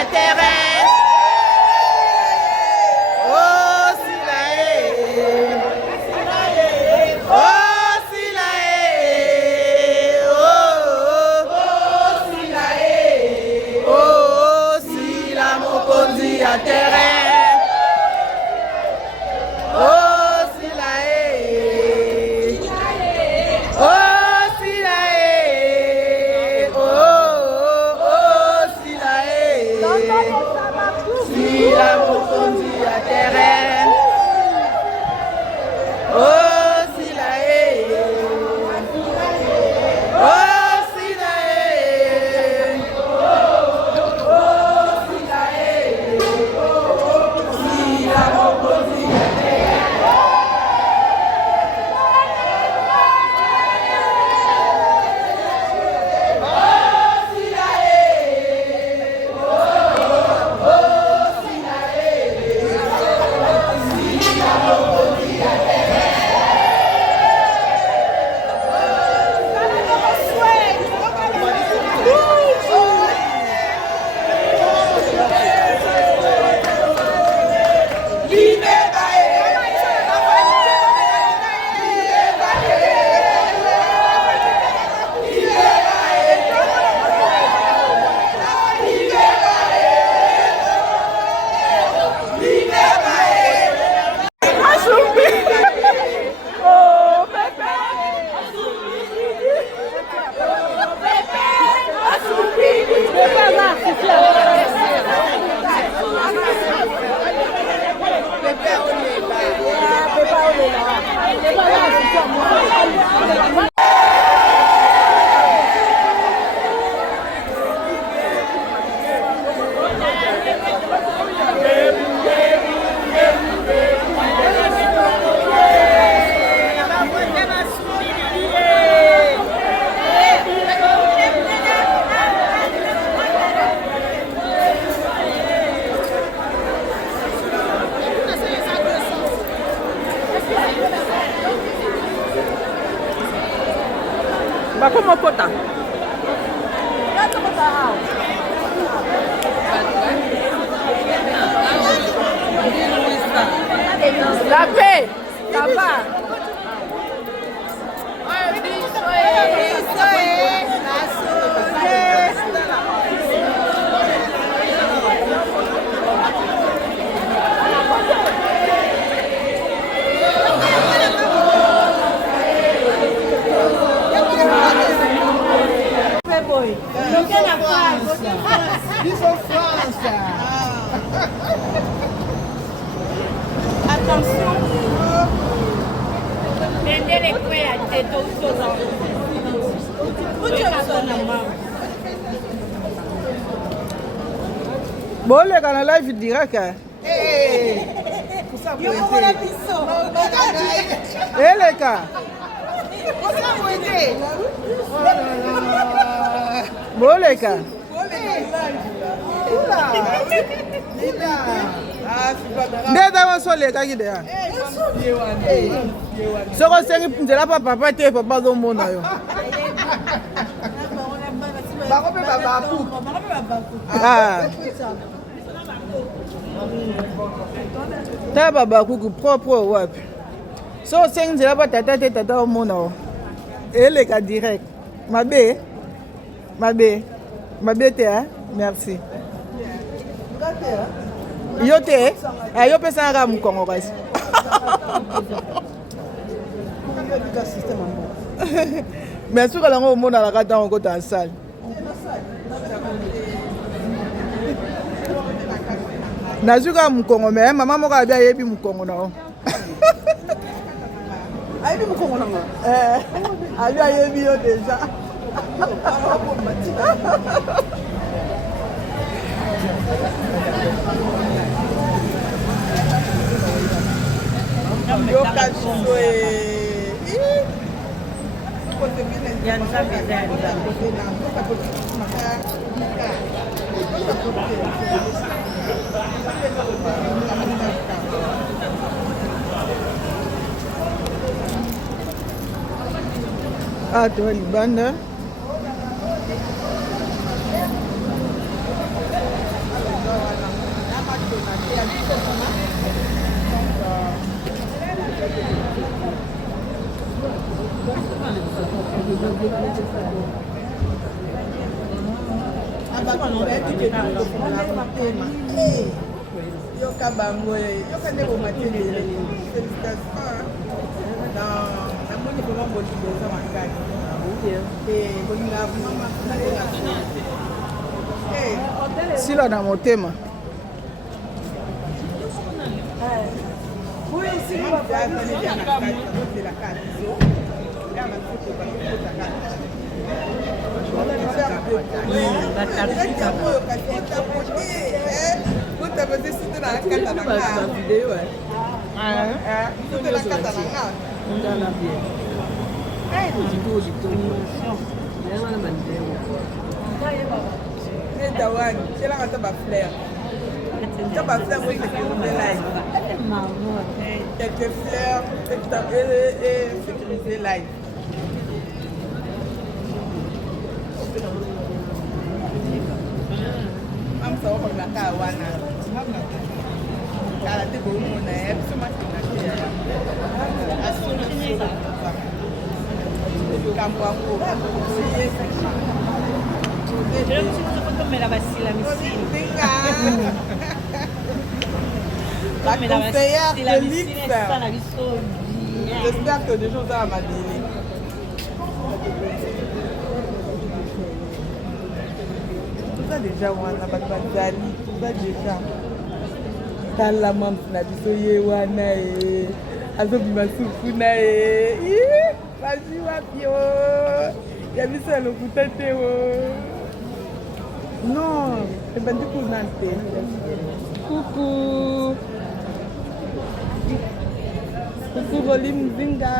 à terrain. Oh, Silae. Oh, Silae. Oh, Silae. Oh, Sila Mokonzi à terrain. Oh, Silae. Oh, Silae. Oh, Silae. Sila Mokonzi à terrain. Oh, Silae. Oh, Silae. Oh, Silae. Sila Mokonzi à terrain. Como kota? La paix, ça va. Attention. Prendez les couilles à tête au sol. Bon, les gars, là, je dirais que. Eh, les gars. Bon, les gars. Ndeza wasoleka kidea. Soko sengi nzela papa te papa zo mona yo. Bakope baba ku. Ah. Ta baba ku propre wapi. So sengi nzela pa tata te tata mona yo. Eleka direct. Mabe. Mabe te hein. Merci. Yo te, yo pesa nga mukongo kasi. Mais suka lango mona la kata ngo ta salle. Nazuka mukongo mais mama moko abia yebi mukongo na. Ayebi mukongo na nga. Abia yebi yo déjà. Yo kashindo Yan sa bizarre. Ah, tu vois, Libanda. Sila na motema. Quelques fleurs et sécuriser live. I'm so hungry. I can't want to. Cara, tipo, uma época, mas que não tinha. As suas campo a pouco. Eu não sei se eu comer a vacila, me ensina. La conseillère Félix. J'espère J'espère que des jours ça va m'habiller. Tout ça déjà, on a pas de Zali, tout ça déjà. Tala mam na biso ye wana e. Azobima supu na e. Vas-y wapi o. Ya biso lokuta te o. Non, c'est pas du tout nante. Coucou. Coucou Rolim Zinga.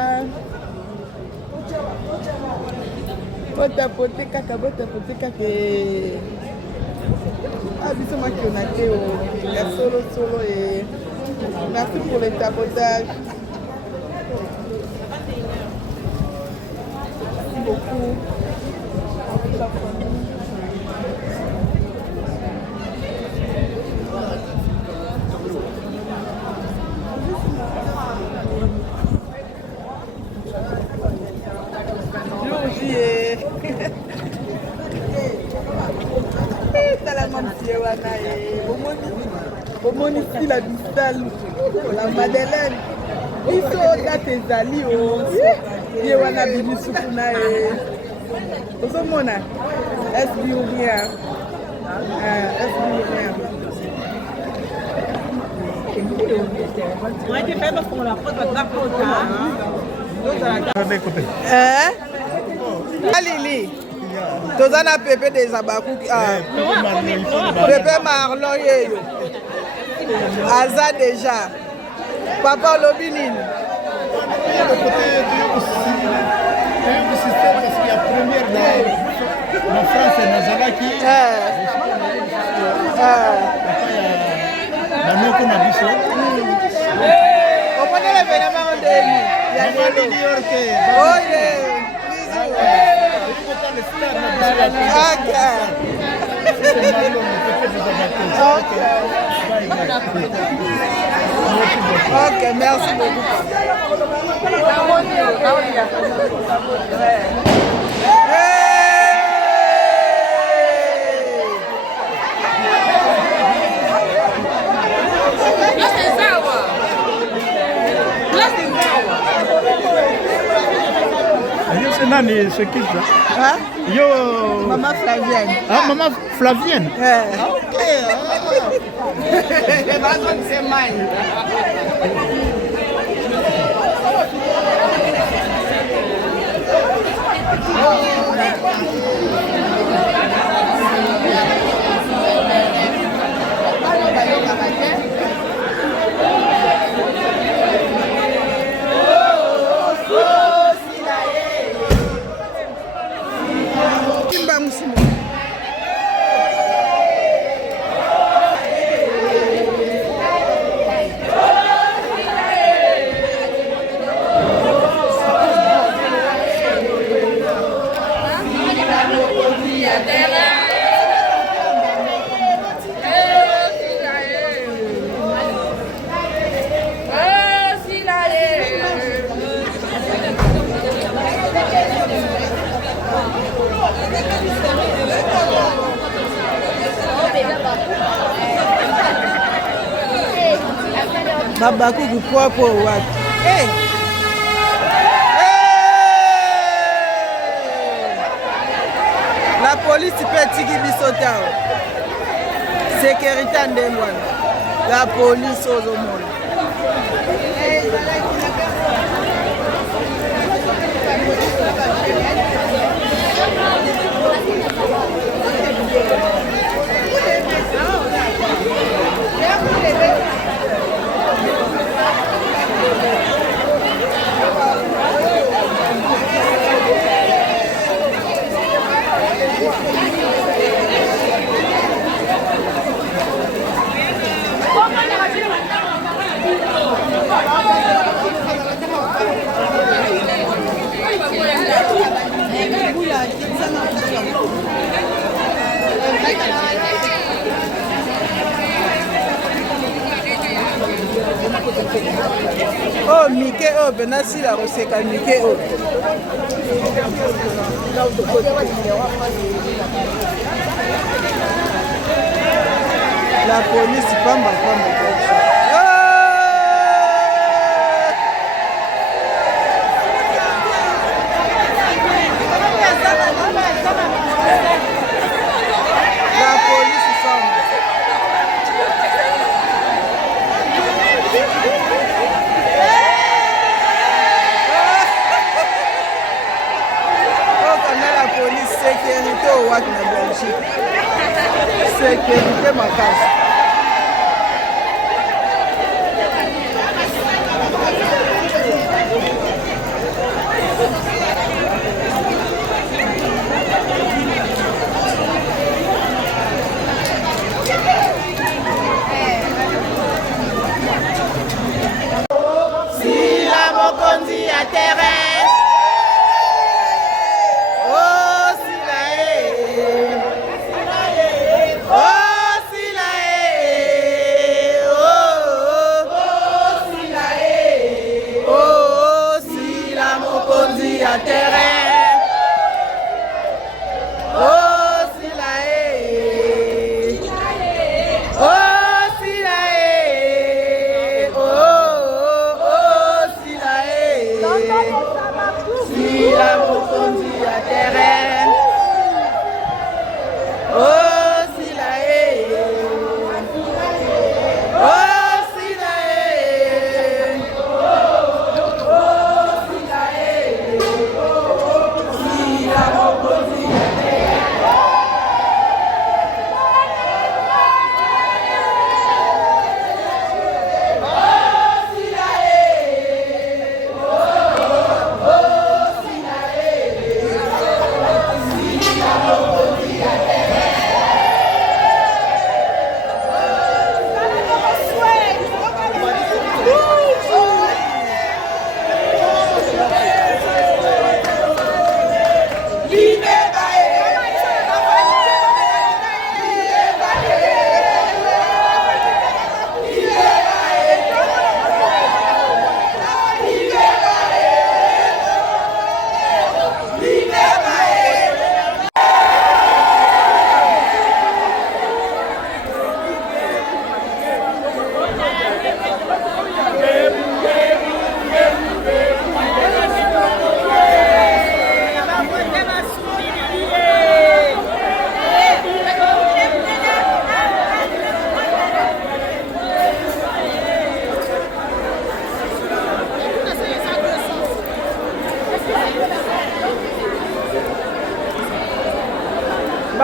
Bota pote kaka. Ah, biso maki on a été au solo et merci pour le tapotage. Merci beaucoup. Omoni si la bistale, la Madeleine, biso date ezali o, ye wana bibi supu na ye. Ozomona, SB ou rien, SB ou rien. Moi, je fais parce qu'on la prend dans la côte. Alili. Tozana pepe des abakou pepe marlon yeyo aza déjà papa lobinine na France nazalaki na moko na biso oponele venema ndeni ya New York oye Ok, merci beaucoup. C'est nani ce qui ça? Hein? Yo Maman Flavienne. Ah maman Flavienne. OK. C'est mine. Babakuku propre wapi? Hey! La police peut tiki bisota. Sécurité ndengwana. La police aux hommes. Oh, Mickey, oh, Benassi la recette à Mickey, oh. La police, pas ma femme. La police, femme. Sécurité au Watt na Belgique. Sécurité ma casse. Si la mokondi à terre.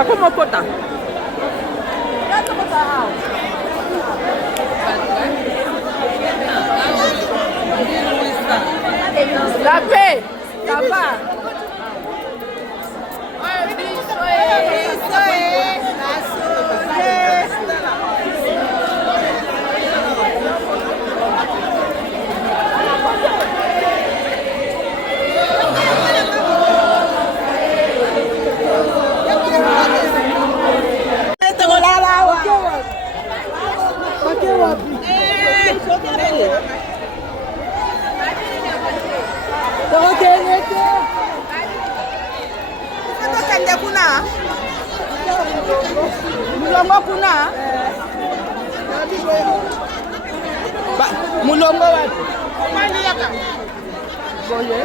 Como kota? La paix, ça va. Mulongo wapi? Boye.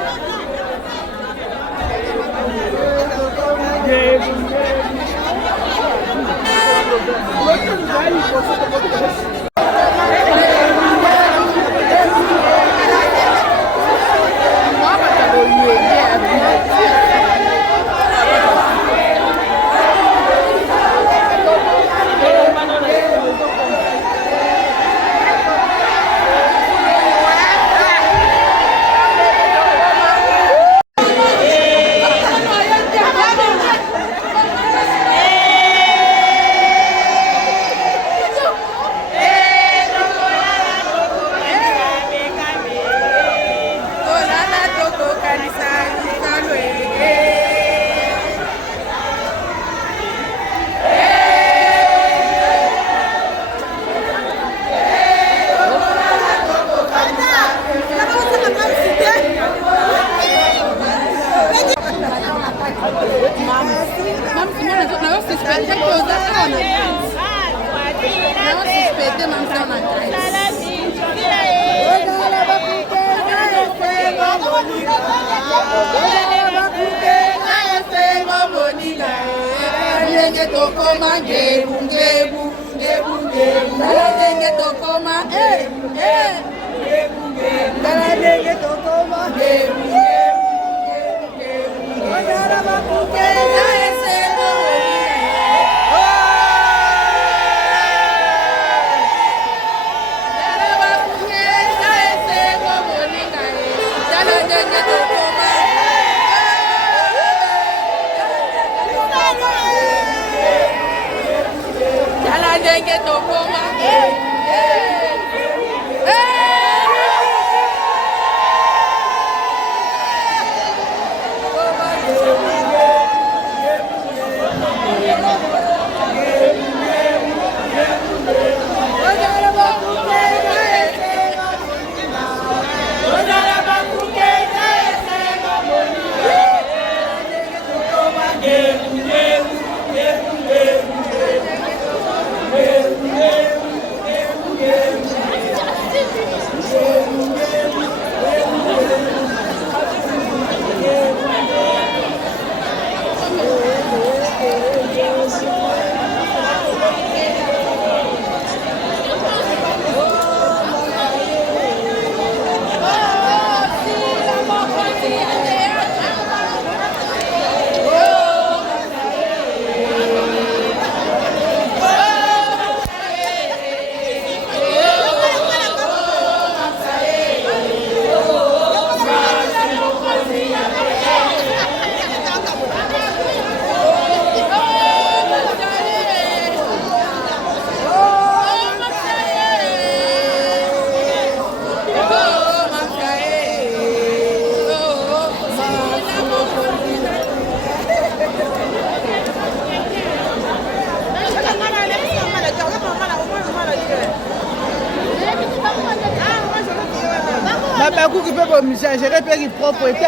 Papa qui peut pas me changer, repérer propre et puis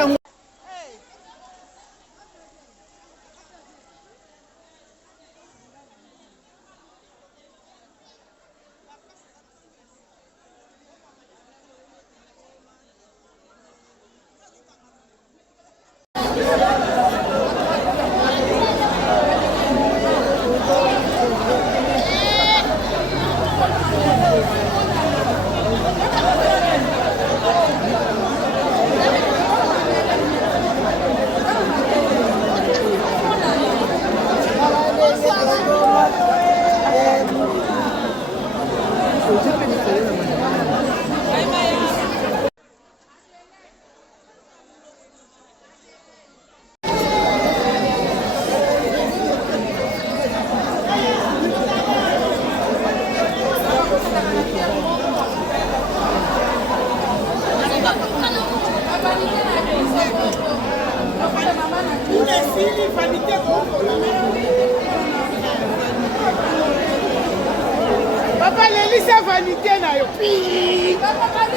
Papa, l'Elisa vanité na yo.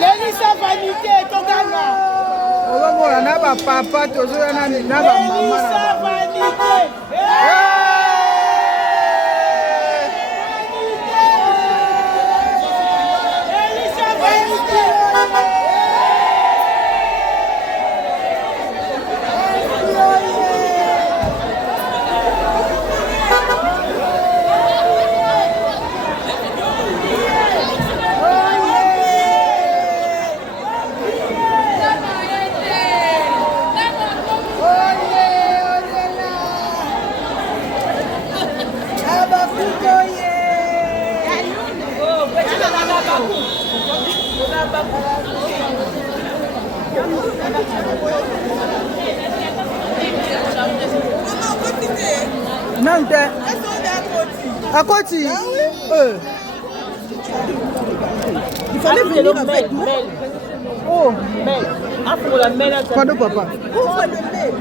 L'Elisa vanité tokanga. Ozo na ba papa tozo na ba mama. L'Elisa vanité. L'Elisa vanité. Non, à côté. Il fallait venir avec moi. Oh, pardon, papa. Ouvre le mail.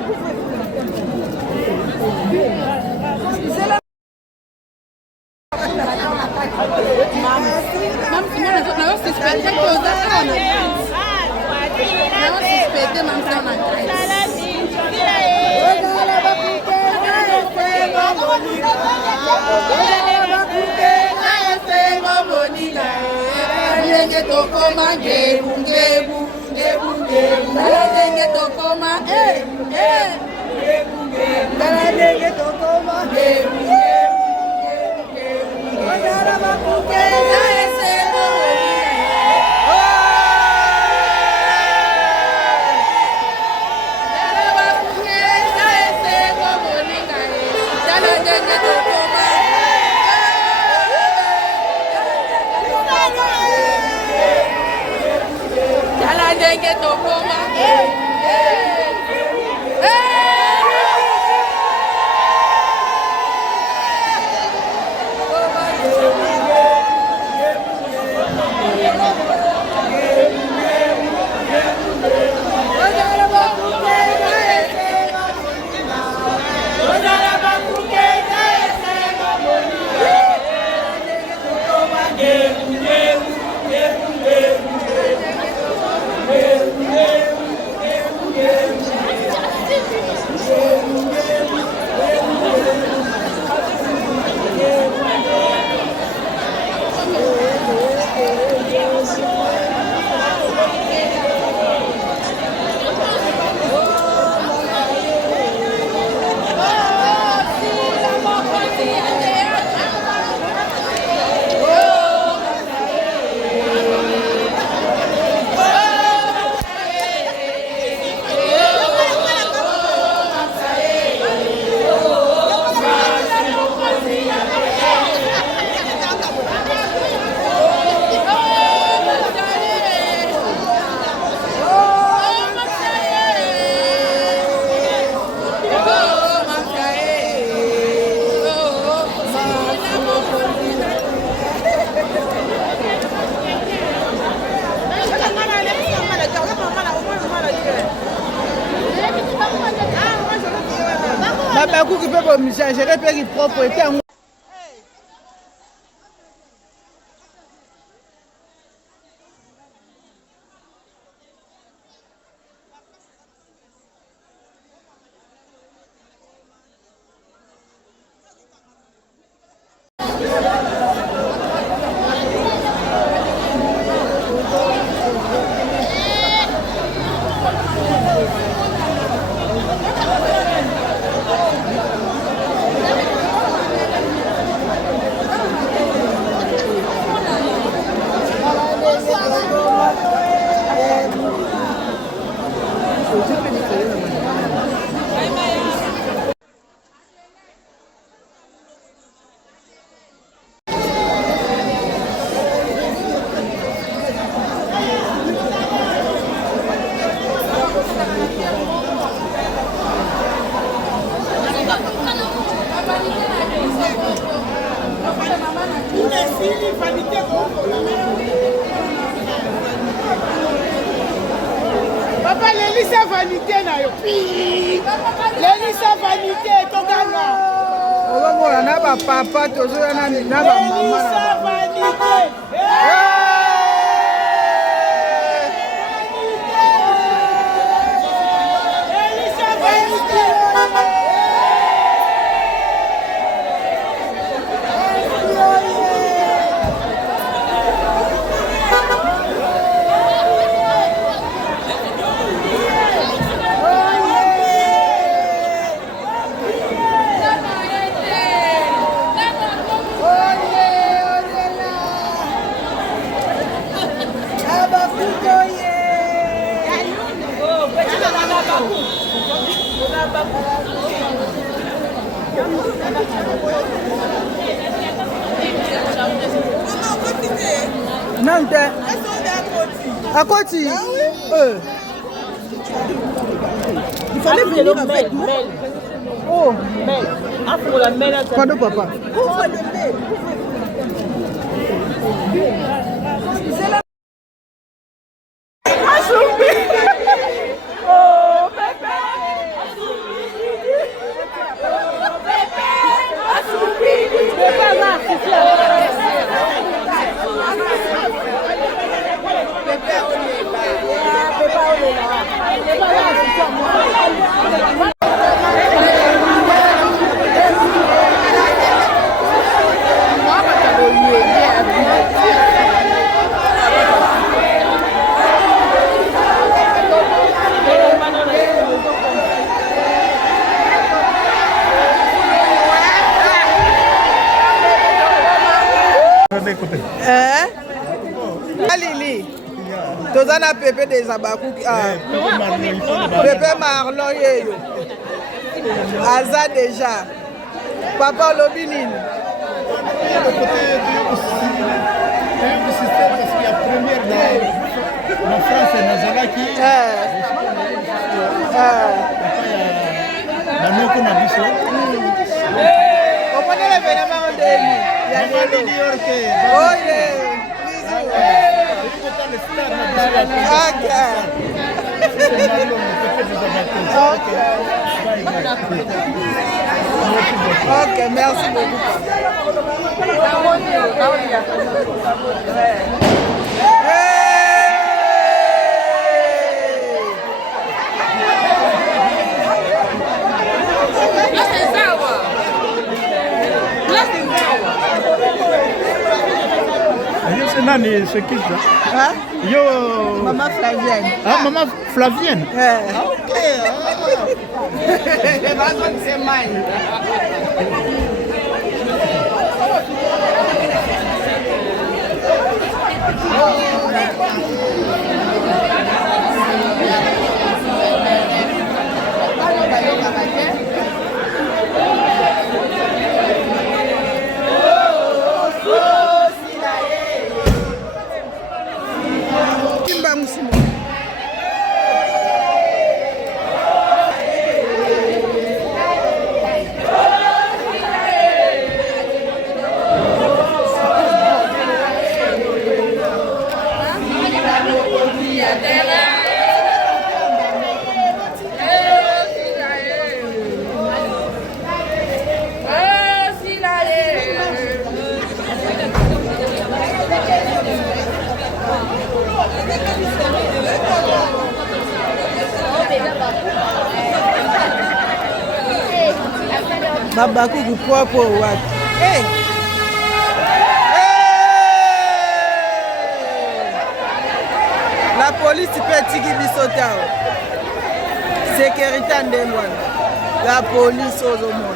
Qui peut me gérer pays propre et Papa, l'Elisa vanité na yo. L'Elisa vanité tokanga. Olomora na ba papa tozo na ba mama. L'Elisa vanité. L'Elisa vanité. Non, à Koti. Ah oui. Il fallait venir avec nous. Oh, Mel. Ah, pour la Mel. Pardon, papa. Ouvre le Mel. C'est là. Oh, Pépé. Lili, tozana Pépé des Abakou, Pépé Marlon yeyo, Aza déjà, Papa Lobinine. En France, Nazalaki. On connaît l'événement de Lili. Oh yeah. Ok, merci beaucoup. C'est nani, c'est qui ça? Hein? Yo. Maman Flavienne. Ah, maman Flavienne. Ok. C'est mal. Babaku kupopo watu. Hey. La police peut tiki bisota. Sécurité ndengwana. La police aux hommes.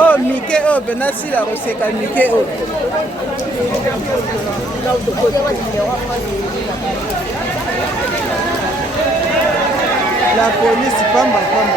Oh, Mickey, oh, Benassi la recette, Mickey, oh. La police, pas ma femme.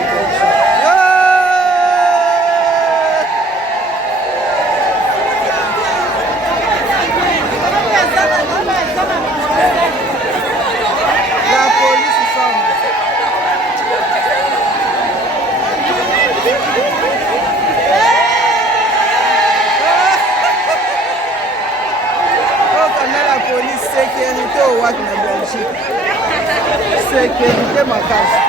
Sécurité au Watt na Belgique. Sécurité makasi.